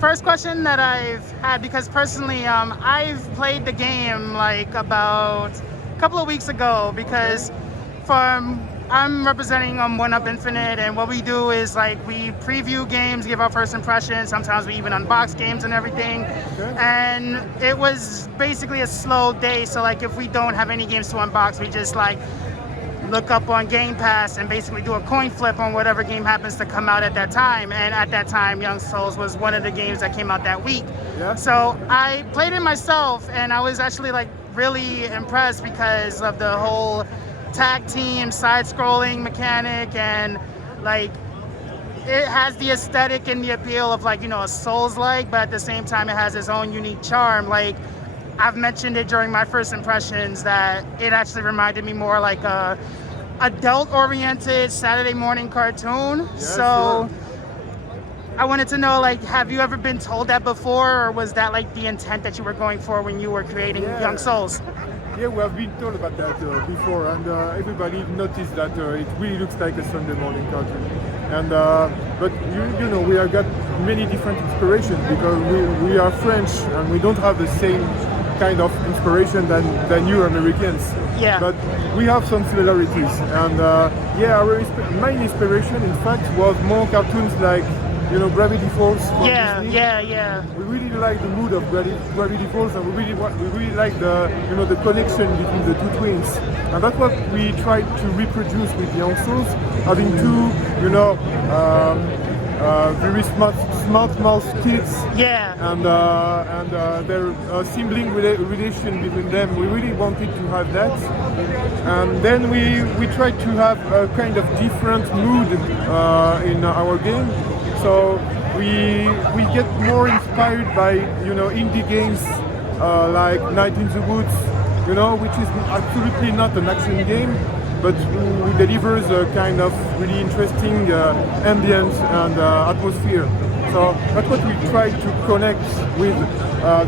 First question that I've had, because personally, I've played the game like about a couple of weeks ago because I'm representing One Up Infinite, and what we do is like we preview games, give our first impressions. Sometimes we even unbox games and everything. Okay. And it was basically a slow day. So like if we don't have any games to unbox, we just like look up on Game Pass and basically do a coin flip on whatever game happens to come out at that time. And at that time, Young Souls was one of the games that came out that week. Yeah. So I played it myself, and I was actually like really impressed because of the whole tag team side-scrolling mechanic, and like it has the aesthetic and the appeal of like, you know, a Souls-like, but at the same time it has its own unique charm. Like I've mentioned it during my first impressions that it actually reminded me more like a adult-oriented Saturday morning cartoon. Yeah, So sure. I wanted to know, like, have you ever been told that before, or was that like the intent that you were going for when you were creating Yeah. Young Souls? Yeah, we have been told about that before, and everybody noticed that it really looks like a Sunday morning cartoon. And but you know, we have got many different inspirations because we are French and we don't have the same kind of inspiration than you Americans. Yeah. But we have some similarities, and yeah, main inspiration, in fact, was more cartoons like, you know, Gravity Falls from Disney. Yeah. We really like the mood of Gravity Falls, and we really like the, you know, the connection between the two twins, and that's what we tried to reproduce with Young Souls, having two, you know, very smart mouth kids. Yeah. And their sibling relation between them. We really wanted to have that, and then we tried to have a kind of different mood in our game. So we get more inspired by, you know, indie games like Night in the Woods, you know, which is absolutely not an action game, but who delivers a kind of really interesting ambience and atmosphere. So that's what we try to connect with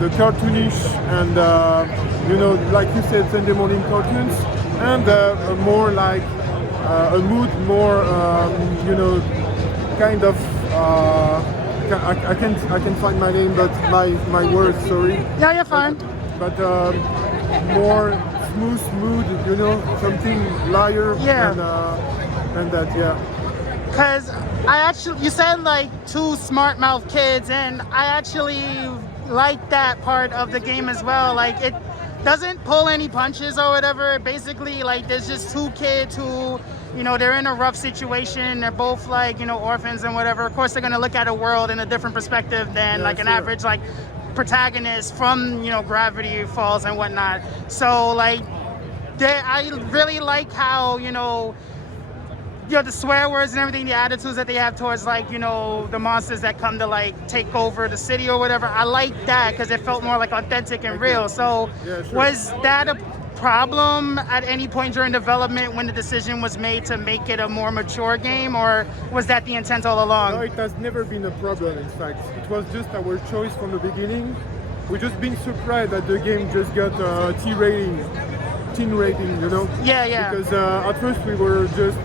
the cartoonish and, you know, like you said, Sunday morning cartoons, and more like a mood, more, you know, kind of, I can't find my name, but my words, sorry. Yeah, you're fine. But more smooth mood, you know, something lighter. Yeah. And that, yeah. Because you said like two smart mouth kids, and I actually like that part of the game as well. Like it doesn't pull any punches or whatever. Basically, like there's just two kids who, you know, they're in a rough situation. They're both like, you know, orphans and whatever. Of course, they're gonna look at a world in a different perspective than like an average like protagonist from, you know, Gravity Falls and whatnot. So like, I really like how, you know, the swear words and everything, the attitudes that they have towards like, you know, the monsters that come to like take over the city or whatever. I like that because it felt more like authentic and real. So Yeah, sure. was that a problem at any point during development when the decision was made to make it a more mature game, or was that the intent all along? No, it has never been a problem, in fact. It was just our choice from the beginning. We just been surprised that the game just got a teen rating, you know? Yeah. Because at first we were just,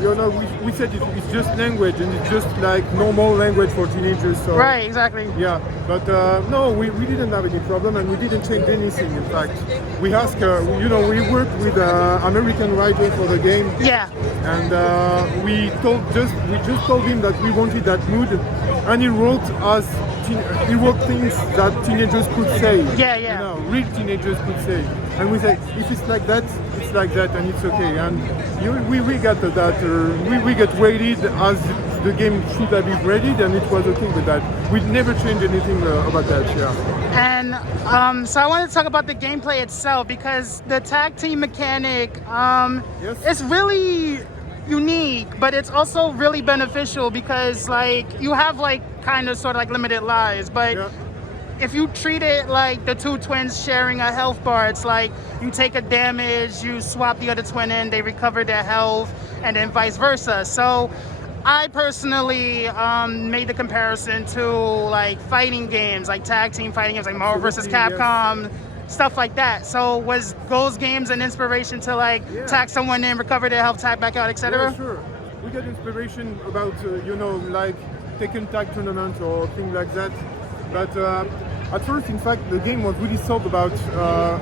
you know, we said it's just language, and it's just like normal language for teenagers. So Right, exactly. yeah, but no, we didn't have any problem, and we didn't change anything. In fact, we asked, you know, we worked with American writer for the game, Yeah. and we just told him that we wanted that mood, and he wrote things that teenagers could say. Yeah. You know, real teenagers could say, and we said if it's like that, it's like that, and it's okay. And we got that, we got rated as the game should have been rated, and it was okay with that. We never changed anything about that. Yeah. And so I wanted to talk about the gameplay itself, because the tag team mechanic, Yes. it's really unique, but it's also really beneficial because like you have like kind of sort of like limited lives, but Yeah. if you treat it like the two twins sharing a health bar, it's like you take a damage, you swap the other twin in, they recover their health, and then vice versa. So I personally made the comparison to like fighting games, like tag team fighting games, like Marvel vs. Absolutely, Capcom, stuff like that. So was those games an inspiration to like Yeah. tag someone in, recover their health, tag back out, etc.? Yeah, sure. We get inspiration about, you know, like Taken Tag tournament or things like that. But at first, in fact, the game was really sold about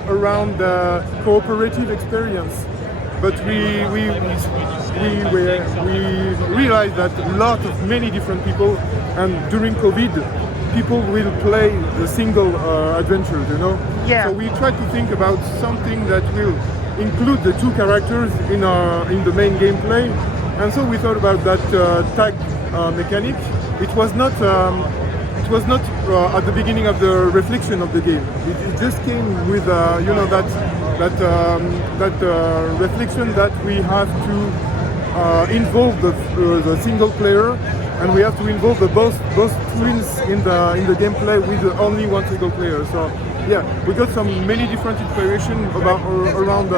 around the cooperative experience. But we realized that many different people, and during COVID, people will play the single adventure, you know. Yeah. So we tried to think about something that will include the two characters in the main gameplay, and so we thought about that tag mechanic. It was not at the beginning of the reflection of the game. It just came with you know that reflection that we have to involve the single player, and we have to involve both twins in the gameplay with only one single player. So yeah, we got many different inspiration around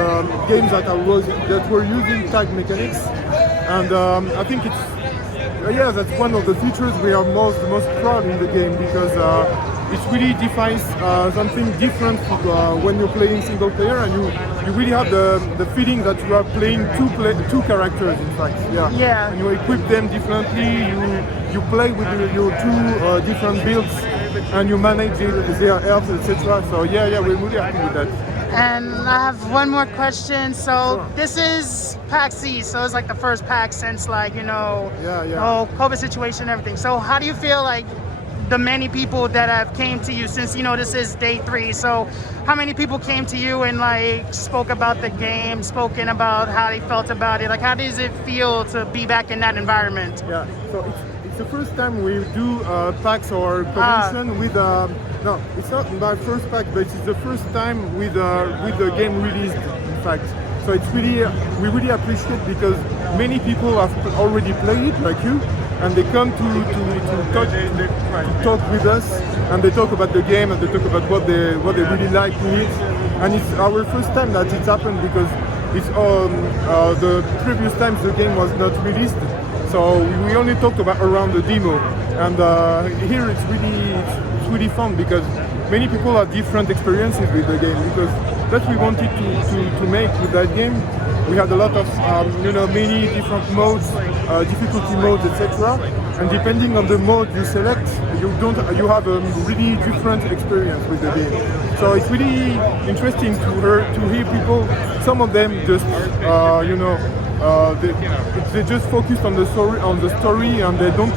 games that were using tag mechanics, and I think that's one of the features we are most proud in the game, because it really defines something different when you're playing single player, and you really have the feeling that you are playing two characters, in fact. Yeah. And you equip them differently. You play with your two different builds, and you manage their health, etc. So yeah, we're really happy with that. And I have one more question. So this is PAX East, so it's like the first PAX since the whole COVID situation and everything. So how do you feel like the many people that have came to you, since this is day 3? So how many people came to you and spoke about the game, spoken about how they felt about it? Like, how does it feel to be back in that environment? Yeah, so it's the first time we do PAX or convention with no, it's not my first PAX, but it's the first time with the game released, in fact. So it's really we really appreciate, because many people have already played it, like you, and they come to talk with us, and they talk about the game, and they talk about what they really like in it. And it's our first time that it's happened, because it's the previous times the game was not released, so we only talked about around the demo. And here it's really fun, because many people have different experiences with the game, because that we wanted to make with that game. We had a lot of many different modes, difficulty modes, etc. And depending on the mode you select, you have a really different experience with the game. So it's really interesting to hear people. Some of them just they just focus on the story, and they don't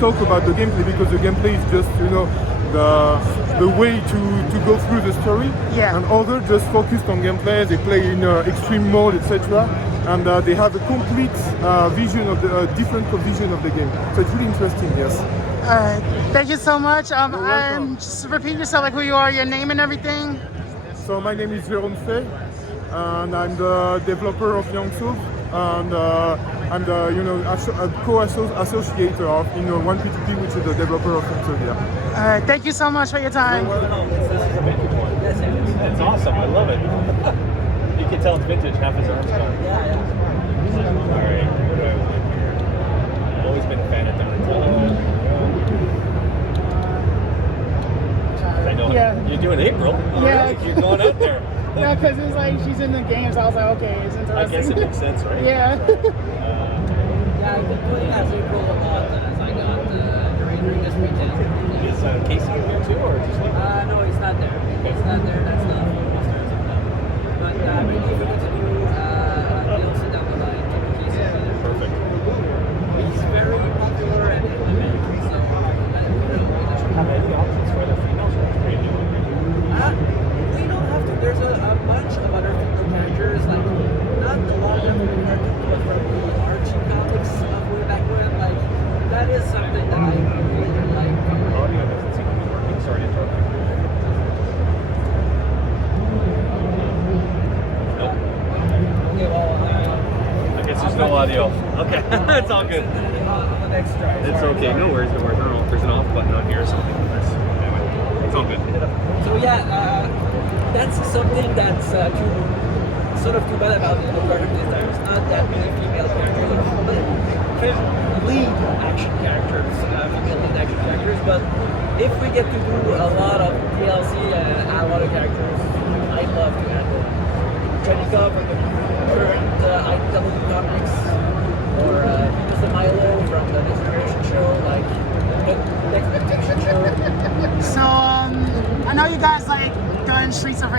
talk about the gameplay, because the gameplay is just the way to go through the story. Yeah. And others just focused on gameplay. They play in extreme mode, etc. And they have a complete vision of the different vision of the game. So it's really interesting. Yes. All right. Thank you so much. And just repeat yourself, like who you are, your name and everything. So my name is Jérôme Fay, and I'm the developer of Youngso, and I'm the a co-associate of 1PTP, which is the developer of Youngso. Yeah. All right. Thank you so much for your time. It's awesome. I love it. You can tell it's vintage. Half his arms gone. Yeah. All right. What do I want here? I've always been a fan of Donatello. I know. Yeah. You're doing April. Yeah. Right? You're going out there. Yeah, because it's like she's in the games. I was like, okay, it's interesting. I guess it makes sense, right? Yeah. Yeah, I've been playing as April a lot as I got during this weekend. Is Casey in there too, or just like? No, he's not there. He's not there. That's not But maybe if we get to do DLC down the line, maybe Casey will be there. Perfect. He's very popular and in demand, so How many options for the females or three? we don't have to. There's a bunch of other female characters, like not the long female characters, but from the Archie comics of way back when. Like that is something that I really like. Audio doesn't seem to be working. Sorry to interrupt. Nope. Okay, well, I guess there's no audio. Okay, it's all good. on the next try. It's okay. No worries. No worries. I don't know if there's an off button on here or something. Anyway, it's all good. So yeah, that's something that's sort of too bad about the character is there's not that many female characters, but lead action characters, female lead action characters. But if we get to do a lot of DLC and a lot of characters, I'd love to handle Jenica from the current IDW comics, or just the Milo from the This Generation show. Like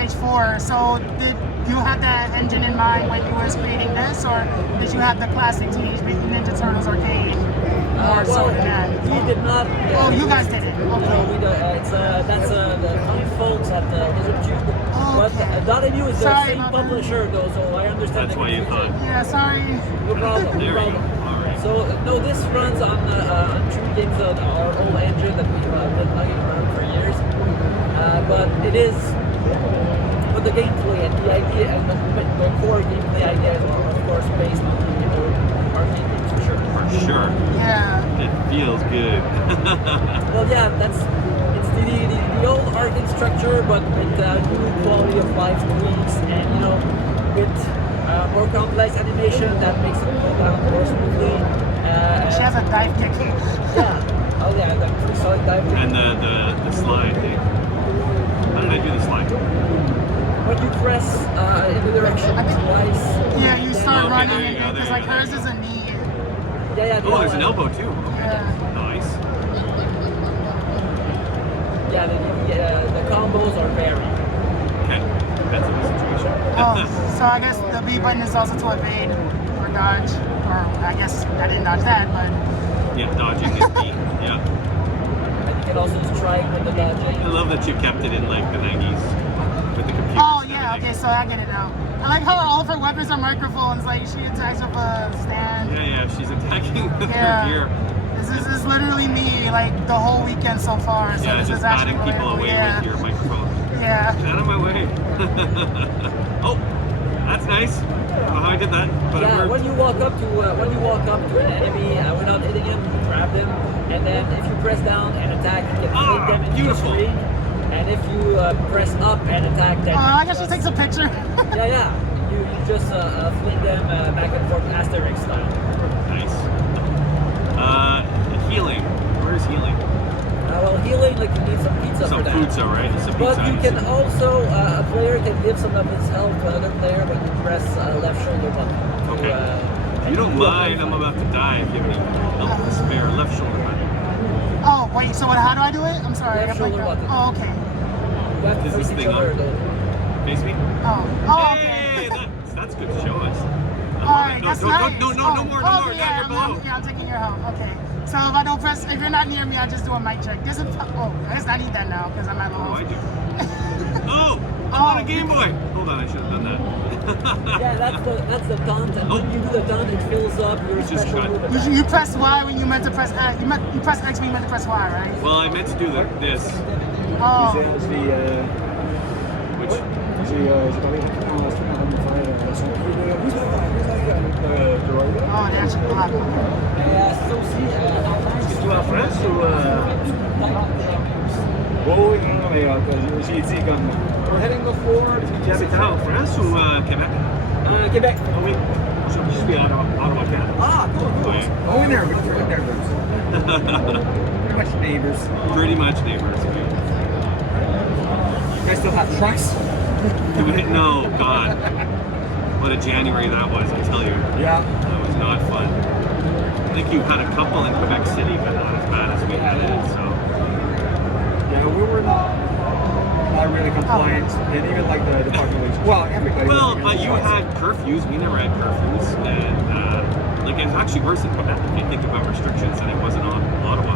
Stage 4. So did you have that engine in mind when you was creating this, or did you have the classic Teenage Mutant Ninja Turtles arcade? Or so than that? We did not. Oh, you guys did it. Okay. No, we don't. That's the fine folks at Lizard Cube. But .mu is the Sorry same about that. publisher, though, so I understand. That's the why you confusion. thought. Yeah, sorry. No problem. No There we go. problem. All right. So no, this runs on True Games, our old engine that we've been lugging around for years. But it is, but the gameplay and the idea and the core gameplay ideas are of course based on arcade games for sure. For sure. Yeah. It feels good. Well, yeah, it's the old arcade structure, but with new quality of life tweaks and with more complex animation that makes it go down more smoothly. She has a dive kick. Yeah. Oh yeah, the pretty solid dive kick. And the slide thing. How did I do the slide? When you press in the direction twice. Yeah, you start Okay, running there you and go, because there like you go. hers is a knee. Yeah. Oh, there's an elbow too. Okay. Yeah. Nice. Yeah, the combos are varied. Okay. That's a good situation. Oh, so I guess the B button is also to evade or dodge, or I guess I didn't dodge that, but Yeah, dodging is B. Yeah. And you can also strike with the dodging. I love that you kept it in like the 90s with the computers. oh and yeah, okay, everything. so I get it now. I like how all of her weapons are microphones. Like she attacks with a stand. Yeah, she's attacking with Yeah. her gear. This is literally me like the whole weekend so far. So Yeah, this just is actually batting people relatable, away yeah. with your microphone. Yeah. Get out of my way. Oh, that's nice. I don't know how I did that, but it Yeah, worked. when you walk up to an enemy without hitting him, you grab them, and then if you press down and attack, you can fling them into beautiful. the screen. And if you press up and attack, then I guess she takes a picture. yeah, you just fling them back and forth Asterix style. Nice. Healing. Where is healing? Well, healing, like you need some pizza Some for that. pizza, right? Some But pizza. you can also, a player can give some of his health to another player when you press left shoulder button. Okay. And You don't do a mind, I'm fight. about to die if you have any health to spare. Left shoulder button. Oh wait, so how do I do it? I'm sorry. I Left got shoulder blanked out. button. Oh okay. You have to Is face this each thing other on? though. Face me? Oh Hey, okay. that's good to show us. Alright, No, that's no, nice. no, no more, Oh, down yeah, here below. I'm taking your help. Okay. So if I don't press, if you're not near me, I just do a mic check. There's a, I guess I need that now because I'm at low. Oh, I do. Oh, I'm on a Game Boy. Hold on, I should have done that. Yeah, that's the taunt, and Oh. when you do the taunt, it fills up your Just special cut. move. You press Y when you meant to press X. You press X when you meant to press Y, right? Well, I meant to do this. Oh. Which? J'ai parlé rapidement en stream avant de me faire son coup de who's that droid? Oh, they actually block. C'est ça aussi, en France, Tu en France ou Oui, non, mais j'ai dit comme we're heading the forward. tu habitais en France ou Québec? Québec. Ah oui. Je suis à Ottawa-Canada. Ah, cool, cool. Oui. Oh, in there, pretty much neighbors. Pretty much neighbors. You guys still have trucks? No, God. What a January that was, I'll tell you. Yeah. That was not fun. I think you had a couple in Quebec City, but not as bad as we had it, so. Yeah, we were not really compliant, and even like the population. Well, everybody. Well, was but you had curfews, we never had curfews, and like it's actually worse in Quebec if you think about restrictions than it was in Ottawa.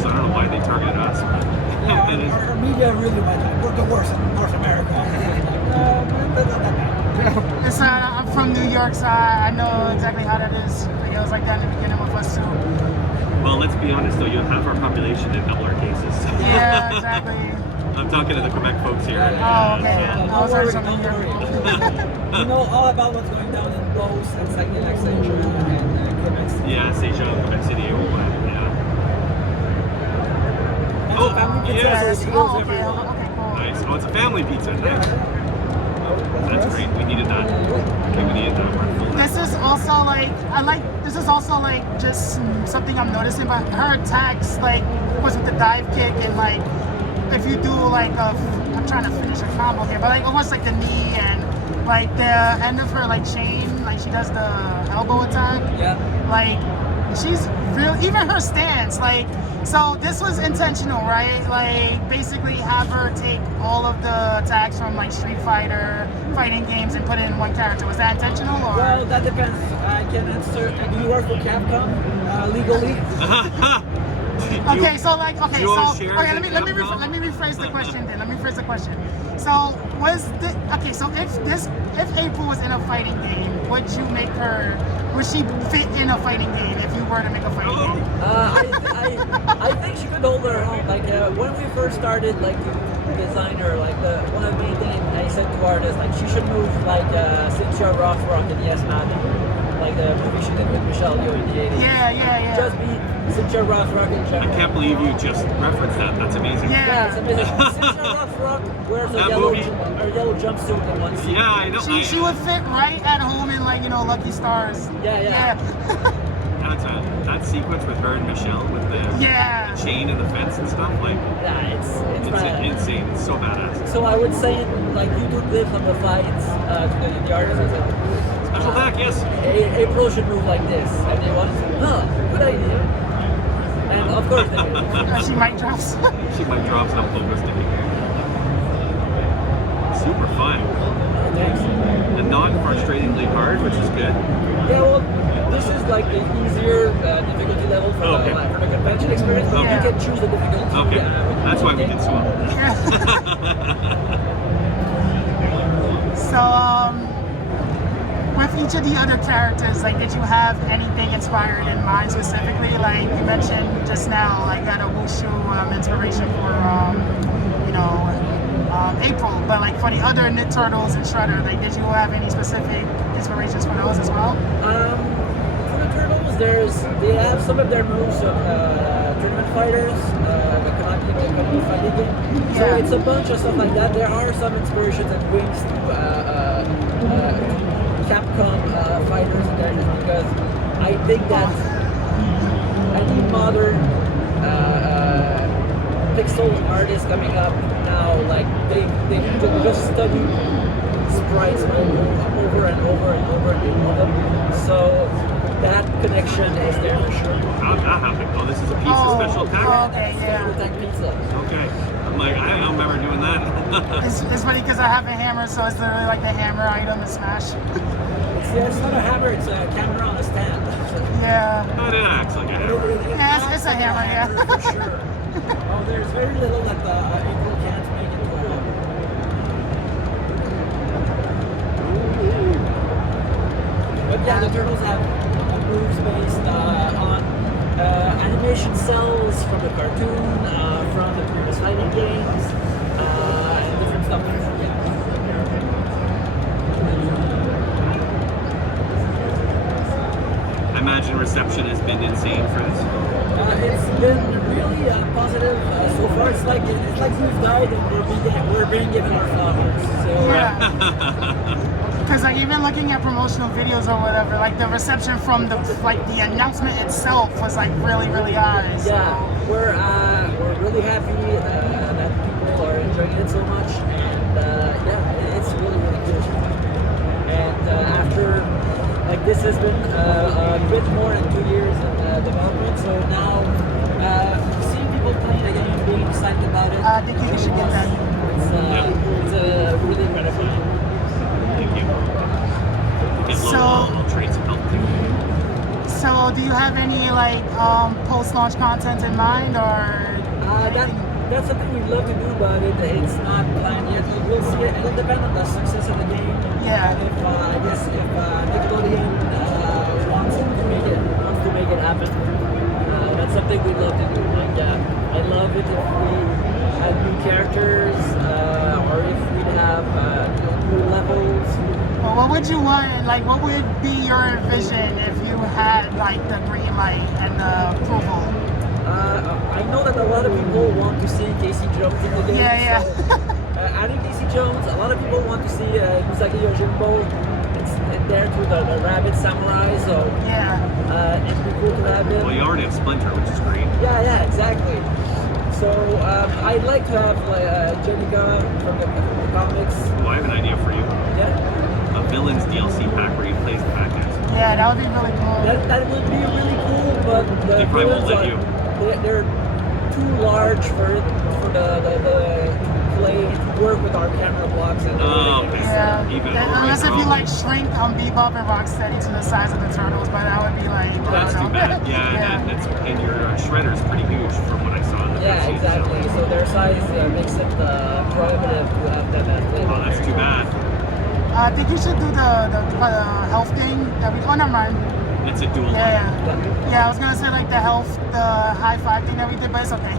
So I don't know why they targeted us, but Yeah, it is. our media really went like, we're the worst in North America. It's, I'm from New York, so I know exactly how that is. Like, it was like that in the beginning with us too. Well, let's be honest though, you have half our population in double our cases. Yeah, exactly. I'm talking to the Quebec folks here. Oh, okay. So- I was already from New York. You know all about what's going down in Beauce and Saguenay-Lac-Saint-Jean and Quebec City. Yeah, Saint-Jean, Quebec City, yeah. And Oh, the family pizza yes. is Oh, okay. everywhere. Okay, cool. Nice. Oh, it's a family pizza. Nice. That's great. We needed that. Okay, we needed that. We're full now. This is also this is also like just something I'm noticing about her attacks, like of course with the dive kick and like if you do like I'm trying to finish a combo here, but like almost like the knee and like the end of her like chain, like she does the elbow attack. Yeah. Like she's real, even her stance, like, so this was intentional, right? Like basically have her take all of the attacks from like Street Fighter fighting games and put it in one character. Was that intentional or? Well, that depends. I can answer. Do you work for Capcom legally? Okay, so like, okay, you own so shares okay, in let me Capcom? rephrase the question then. Let me rephrase the question. So was the okay? So if April was in a fighting game, would you make her? Would she fit in a fighting game if you were to make a fighting game? I think she could hold her own. Like when we first started, like to design her, like one of the main things I said to her is like she should move like Cynthia Rothrock in Yes Man, like the movie she did with Michelle Yeoh in the 80s. Yeah. Just be Cynthia Rothrock in I general. can't believe you just referenced that. That's amazing. Yeah. It's amazing. Cynthia Rothrock wears a That yellow, movie. yellow jumpsuit in one scene. Yeah, I know. She would fit right at home in like, you know, Lucky Stars. Yeah. That sequence with her and Michelle with the Yeah. chain and the fence and stuff, like, Yeah, it's bad. insane. It's so badass. So I would say, like, you do clips of the fights to the artists. Special attack, yes. April should move like this, and they wanted to, good idea. And of course they do. She might drop. She might drop some pogo stick in here. Super fun. Thanks. And not frustratingly hard, which is good. Yeah, well, this is like the easier difficulty level for, Okay. for the convention experience, but Okay. you can choose the difficulty. Okay. That's why we did swap. So, with each of the other characters, like, did you have anything inspired in mind specifically? Like you mentioned just now, like, got a wushu inspiration for, April, but like for the other Knit Turtles and Shredder, like, did you have any specific inspirations for those as well? For the Turtles, they have some of their moves of tournament fighters, the Konami fighting game. So Yeah. it's a bunch of stuff like that. There are some inspirations and wings to Capcom fighters in there, just because I think that any modern pixel artists coming up now, like they just study sprites over and over and over again. So that connection is there for sure. How'd that happen? Oh, this is a pizza special attack? Okay, yeah. Attack pizza. Okay. I'm like, I don't remember doing that. It's funny because I have a hammer, so it's literally like the hammer item to smash. It's not a hammer, it's a camera on a stand. Yeah. But it acts like a hammer. Yeah, it's a hammer, yeah. For sure. Oh, there's very little that April can't make into a hammer. But yeah, the Turtles have moves based on animation cells from the cartoon, from the previous fighting games, and different stuff. I imagine reception has been insane for this. It's been really positive so far. It's like we've died and we're being given our flowers. So Yeah. Because like even looking at promotional videos or whatever, like the reception from the announcement itself was like really high. So. yeah, we're really happy that people are enjoying it so much, and yeah, it's really good. And after like this has been a bit more than 2 years in development, so now seeing people playing the game, being excited about it. I think you should get that. It's really gratifying. Thank you. Get little traits of health too. So do you have any like post-launch content in mind or? That's something we'd love to do, but it's not planned yet. We'll see. It'll depend on the success of the game. Yeah. If I guess if Nickelodeon wants to make it happen, that's something we'd love to do. Like, I'd love it if we had new characters, or if we'd have new levels. Well, what would you want? Like, what would be your vision if you had like the green light and the approval? I know that a lot of people want to see Casey Jones in the game. Yeah. So, adding Casey Jones, a lot of people want to see Usagi Yojimbo. It's there to the Rabbit Samurai, so Yeah. it'd be cool to have it. Well, you already have Splinter, which is great. Yeah, exactly. So I'd like to have Jenica from the comics. Oh, I have an idea for you. Yeah. A villains DLC pack where you plays the back end. Yeah, that would be really cool. That would be really cool, but the They probably won't birds let you. they're too large for the play to work with our camera blocks and Oh, everything. okay. Yeah, Even unless if you overall. like shrink Bebop and Rocksteady to the size of the turtles, but that would be like That's I too don't know. bad. Yeah, that's and your shredder's pretty huge from what I saw in the Yeah, cutscene, exactly. So their size makes it prohibitive to have them as So, oh, that's too bad. I think you should do the health thing. That we, oh, never mind. It's a dual. Yeah, yeah. I was gonna say like the high five thing that we did, but it's okay.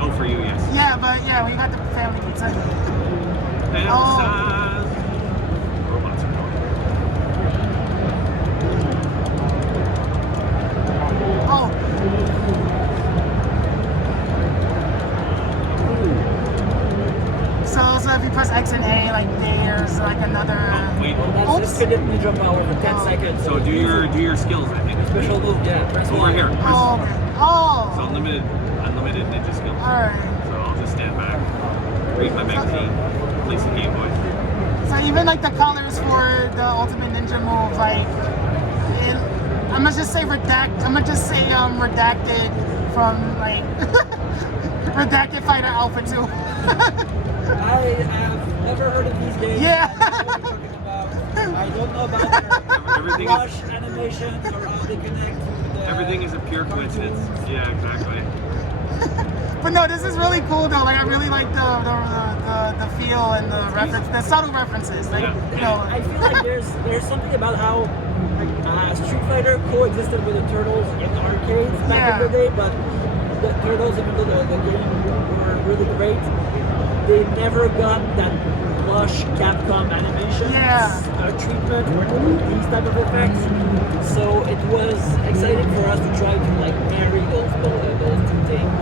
Oh, for you, yes. Yeah, but yeah, we got the family pizza. Emphasize. Robots are going. Oh. So if you press X and A, like there's like another. Oh, wait. That's Oops. infinite ninja power for 10 seconds. So do your skills, I think. special move, yeah. Press Over Y. here. Press. Oh, okay. Oh. So unlimited ninja skills. All right. So I'll just stand back, read my magazine, play some Game Boy. So even like the colors for the Ultimate Ninja move, like I'm gonna just say redacted from like redacted fighter Alpha 2. I have never heard of these games. Yeah. I don't know what you're talking about. I don't know about Everything their is- rush animations or how they connect to the Everything is a pure coincidence. Yeah, exactly. But no, this is really cool though. Like I really like the feel and the reference, the subtle references. Like you know, I feel like there's something about how Street Fighter coexisted with the Turtles in arcades back in the day, but the Turtles, even though the game were really great, they never got that lush Capcom animation treatment or these type of effects. So it was exciting for us to try to like marry those two things.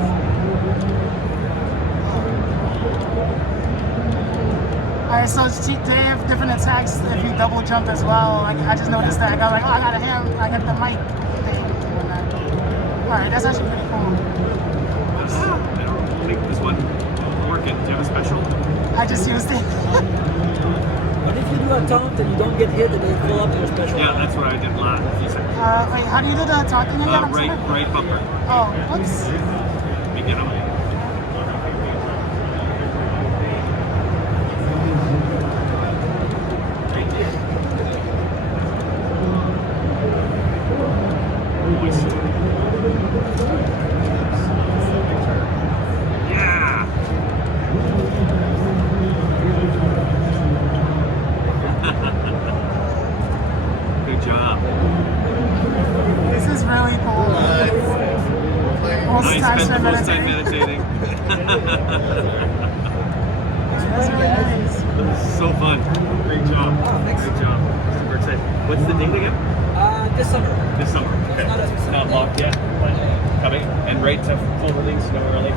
Alright, so they have different attacks if you double jump as well. Like I just noticed that. I got like, oh, I got the mic thing. Alright, that's actually pretty cool. I don't think this one will work. Do you have a special? I just used it. But if you do a taunt and you don't get hit, then they pull up your special. Yeah, that's what I did last few seconds. Wait, how do you do the taunting again? I'm sorry. Right bumper. Oh, whoops. Begin them. Yeah! Good job. This is really cool. I spent the most time meditating. That's really nice. So fun. Great job. thanks. Great job. Super excited. What's the date again? This summer. This summer. It's not a specific Not date. locked yet, but coming and right to full release, no early.